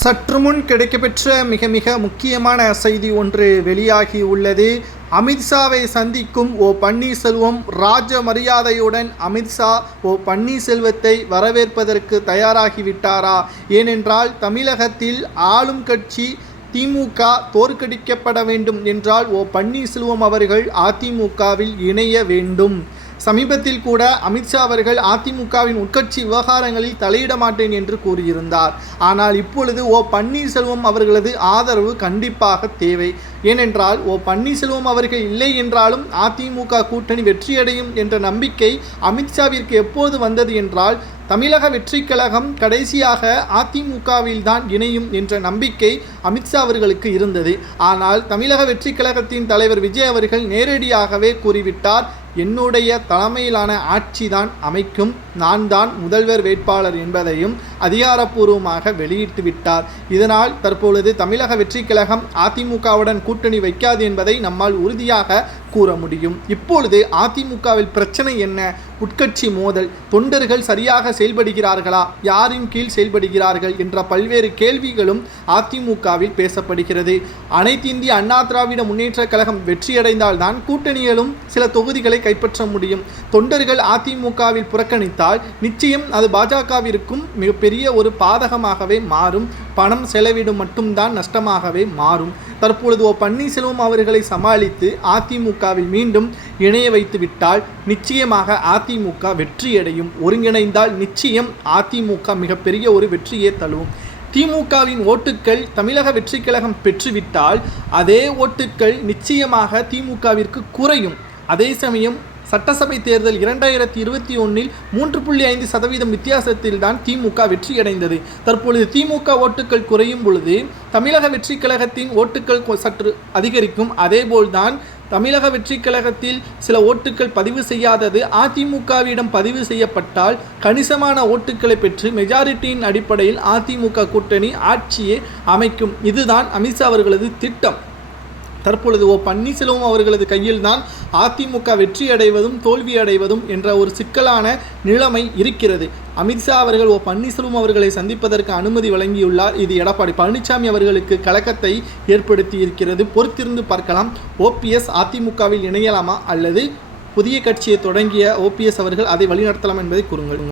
சற்று முன் கிடைக்கப்பெற்ற மிக மிக முக்கியமான செய்தி ஒன்று வெளியாகி உள்ளது. அமித்ஷாவை சந்திக்கும் ஓ பன்னீர்செல்வம் ராஜ மரியாதையுடன் அமித்ஷா ஓ பன்னீர்செல்வத்தை வரவேற்பதற்கு தயாராகிவிட்டாரா ஏனென்றால் தமிழகத்தில் ஆளும் கட்சி திமுக தோற்கடிக்கப்பட வேண்டும் என்றால் ஓ பன்னீர்செல்வம் அவர்கள் அதிமுகவில் இணைய வேண்டும். சமீபத்தில் கூட அமித்ஷா அவர்கள் அதிமுகவின் உட்கட்சி விவகாரங்களில் தலையிட மாட்டேன் என்று கூறியிருந்தார். ஆனால் இப்பொழுது ஓ பன்னீர்செல்வம் அவர்களது ஆதரவு கண்டிப்பாக தேவை. ஏனென்றால் ஓ பன்னீர்செல்வம் அவர்கள் இல்லை என்றாலும் அதிமுக கூட்டணி வெற்றியடையும் என்ற நம்பிக்கை அமித்ஷாவிற்கு எப்போது வந்தது என்றால் தமிழக வெற்றிக் கழகம் கடைசியாக அதிமுகவில் தான் இணையும் என்ற நம்பிக்கை அமித்ஷா அவர்களுக்கு இருந்தது. ஆனால் தமிழக வெற்றிக் கழகத்தின் தலைவர் விஜய் அவர்கள் நேரடியாகவே கூறிவிட்டார். என்னுடைய தலைமையிலான ஆட்சி தான் அமைக்கும். நான் தான் முதல்வர் வேட்பாளர் என்பதையும் அதிகாரப்பூர்வமாக வெளியிட்டு விட்டார். இதனால் தற்பொழுது தமிழக வெற்றிக் கழகம் அதிமுகவுடன் கூட்டணி வைக்காது என்பதை நம்மால் உறுதியாக கூற முடியும். இப்பொழுது அதிமுகவில் பிரச்சனை என்ன? உட்கட்சி மோதல். தொண்டர்கள் சரியாக செயல்படுகிறார்களா? யாரின் கீழ் செயல்படுகிறார்கள் என்ற பல்வேறு கேள்விகளும் அதிமுகவில் பேசப்படுகிறது. அனைத்து இந்திய அண்ணா திராவிட முன்னேற்ற கழகம் வெற்றியடைந்தால் தான் கூட்டணிகளும் சில தொகுதிகளை கைப்பற்ற முடியும். தொண்டர்கள் அதிமுகவில் புறக்கணித்தால் நிச்சயம் அது பாஜகவிற்கும் மிகப்பெரிய பெரிய ஒரு பாதகமாகவே மாறும். பணம் செலவிடும் மட்டும்தான் நஷ்டமாகவே மாறும். தற்பொழுது ஓ பன்னீர்செல்வம் அவர்களை சமாளித்து அதிமுகவில் மீண்டும் இணைய வைத்து விட்டால் நிச்சயமாக அதிமுக வெற்றியடையும். ஒருங்கிணைந்தால் நிச்சயம் அதிமுக மிகப்பெரிய ஒரு வெற்றியை தழுவும். திமுகவின் ஓட்டுக்கள் தமிழக வெற்றி கழகம் பெற்றுவிட்டால் அதே ஓட்டுக்கள் நிச்சயமாக திமுகவிற்கு குறையும். அதே சமயம் சட்டசபை தேர்தல் இரண்டாயிரத்தி இருபத்தி ஒன்றில் மூன்று புள்ளி ஐந்து சதவீதம் வித்தியாசத்தில்தான் திமுக வெற்றியடைந்தது. தற்பொழுது திமுக ஓட்டுக்கள் குறையும் பொழுது தமிழக வெற்றிக் கழகத்தின் ஓட்டுக்கள் சற்று அதிகரிக்கும். அதேபோல்தான் தமிழக வெற்றிக் கழகத்தில் சில ஓட்டுக்கள் பதிவு செய்யாதது அதிமுகவிடம் பதிவு செய்யப்பட்டால் கணிசமான ஓட்டுகளை பெற்று மெஜாரிட்டியின் அடிப்படையில் அதிமுக கூட்டணி ஆட்சியை அமைக்கும். இதுதான் அமித்ஷா அவர்களது திட்டம். தற்பொழுது ஓ பன்னீர்செல்வம் அவர்களது கையில்தான் அதிமுக வெற்றி அடைவதும் தோல்வி அடைவதும் என்ற ஒரு சிக்கலான நிலைமை இருக்கிறது. அமித்ஷா அவர்கள் ஓ பன்னீர்செல்வம் அவர்களை சந்திப்பதற்கு அனுமதி வழங்கியுள்ளார். இது எடப்பாடி பழனிசாமி அவர்களுக்கு கலக்கத்தை ஏற்படுத்தி இருக்கிறது. பொறுத்திருந்து பார்க்கலாம். ஓபிஎஸ் அதிமுகவில் இணையலாமா அல்லது புதிய கட்சியை தொடங்கிய ஓபிஎஸ் அவர்கள் அதை வழிநடத்தலாம் என்பதை கூறுங்கள்.